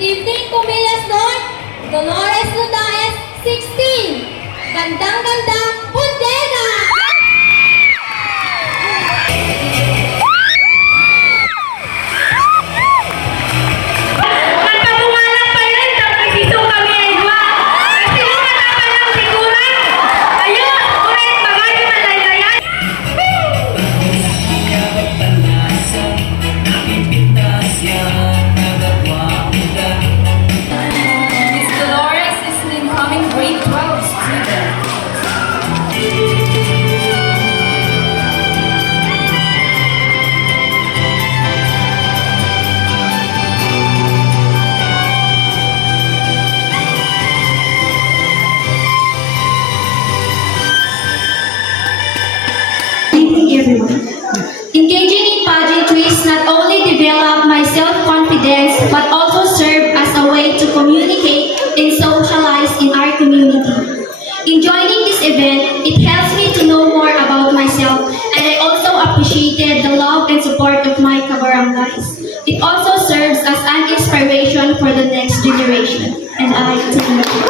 Evening Pumilas North, Dolores Ludaes, 16. Gandang-ganda, Pundega! Magpapungalan pa rin sa pagsiso kami ay dua. Kasi matapan ang siguran. Ayun, ulit bagay malaylayan. Miss Dolores is an incoming grade 12 student. Evening, everyone. Engaging in pageantries not only develop my self-confidence but also serve as a way to communicate and socialize in our community. In joining this event, it helps me to know more about myself, and I also appreciated the love and support of my kabarangays. It also serves as an inspiration for the next generation. And I thank you.